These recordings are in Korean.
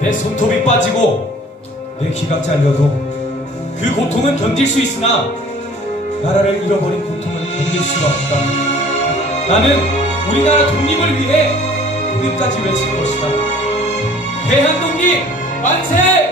내 손톱이 빠지고 내 귀가 잘려도 그 고통은 견딜 수 있으나 나라를 잃어버린 고통은 견딜 수가 없다. 나는 우리나라 독립을 위해 끝까지 외칠 것이다. 대한 독립 만세!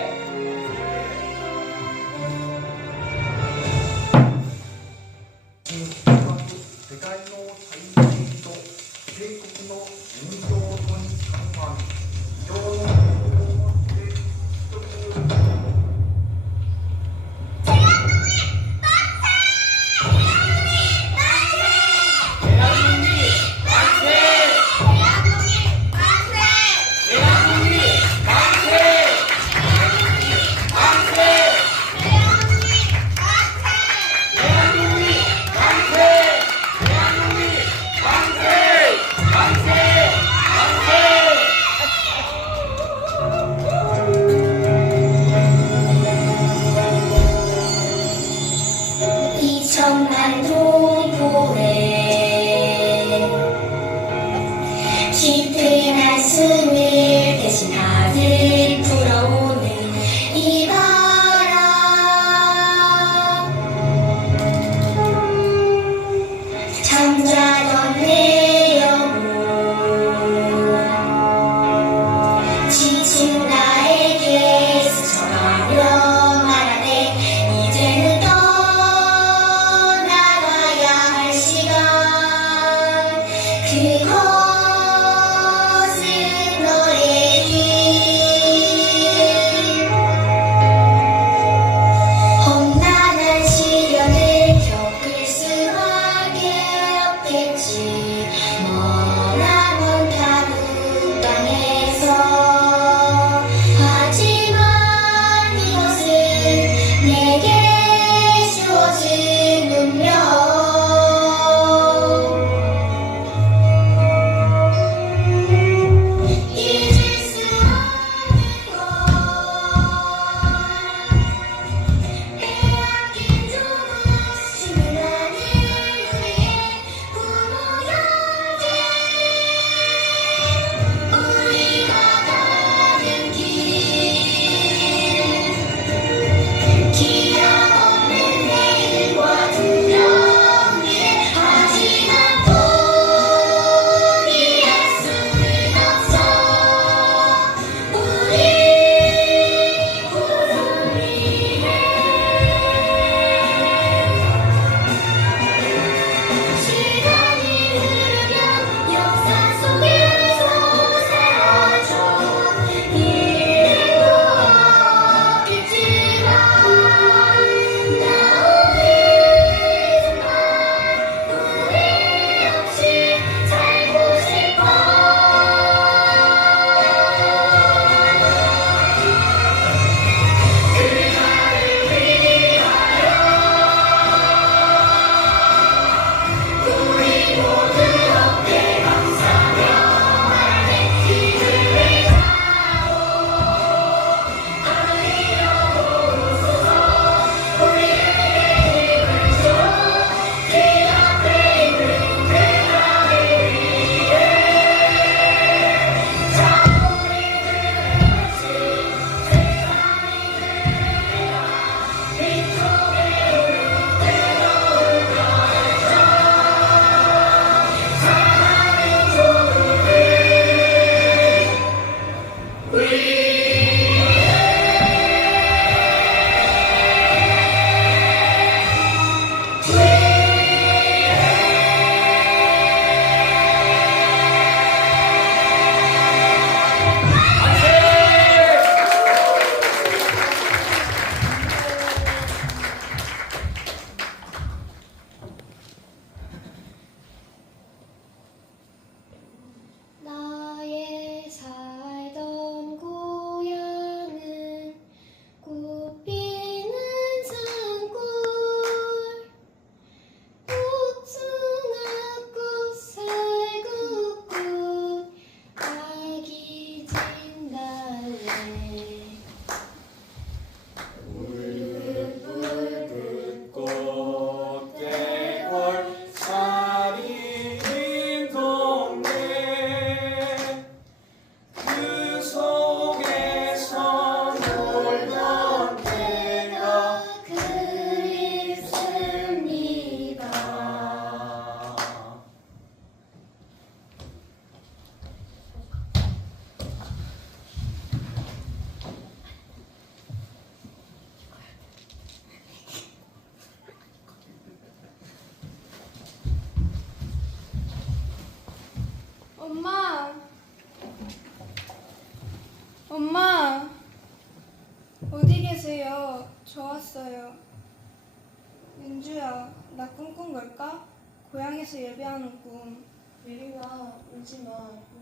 땅에서 예배하는 꿈 예린아 울지마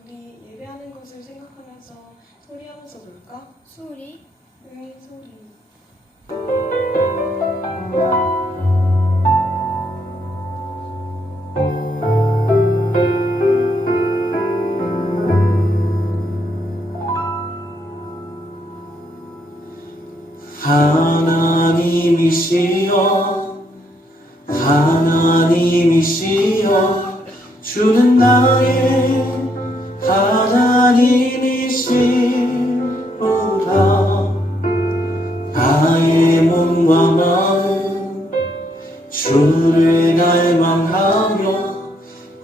우리 예배하는 것을 생각하면서 소리하면서 놀까? 소리? 응 소리 하나님이시여 주는 나의 하나님이시로라 나의 몸과 마음 주를 갈망하며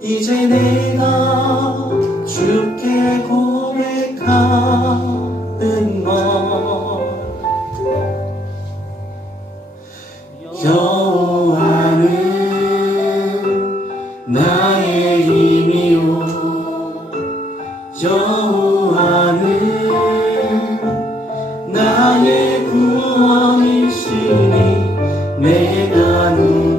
이제 내가 주께 고 Manu.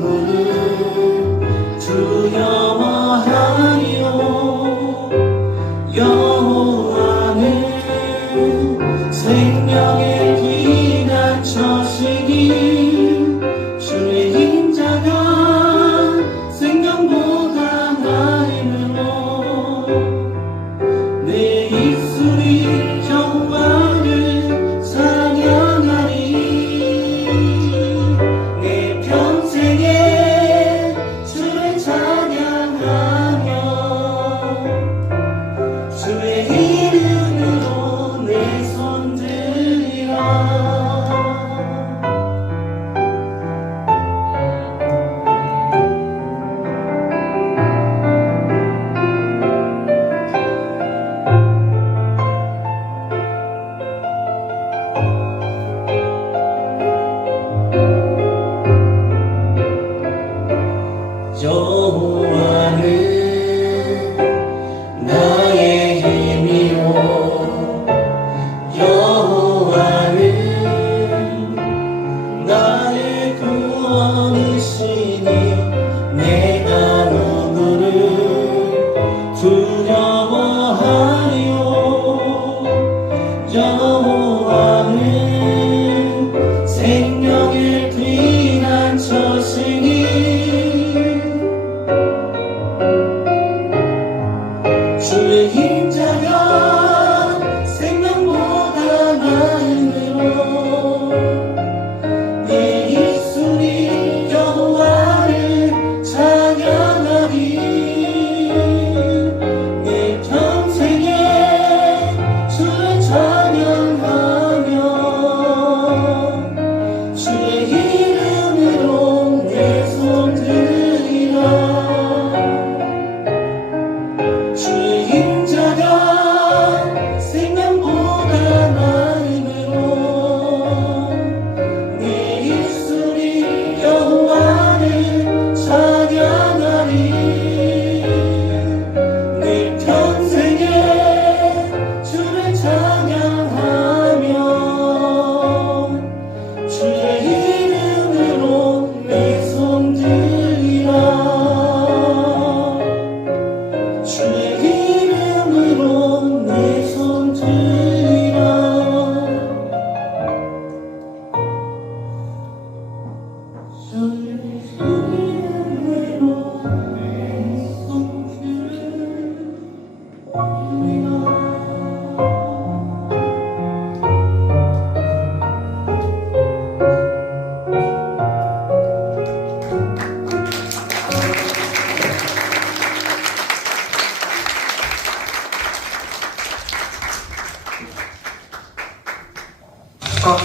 世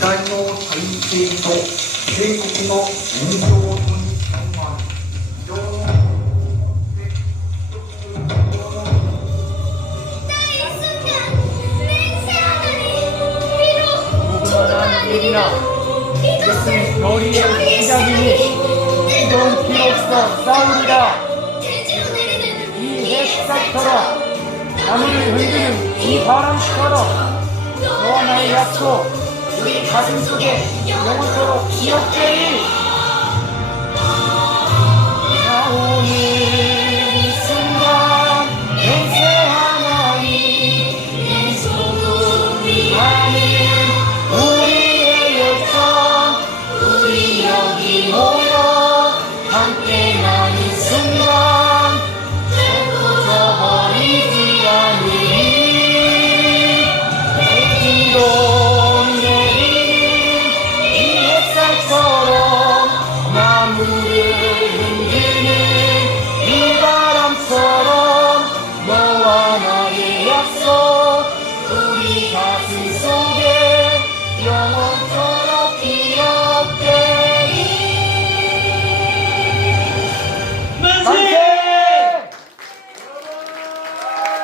代の体制と帝国の印象を共に森へ左にりるい 우리 가슴 속에 영원토록 기억될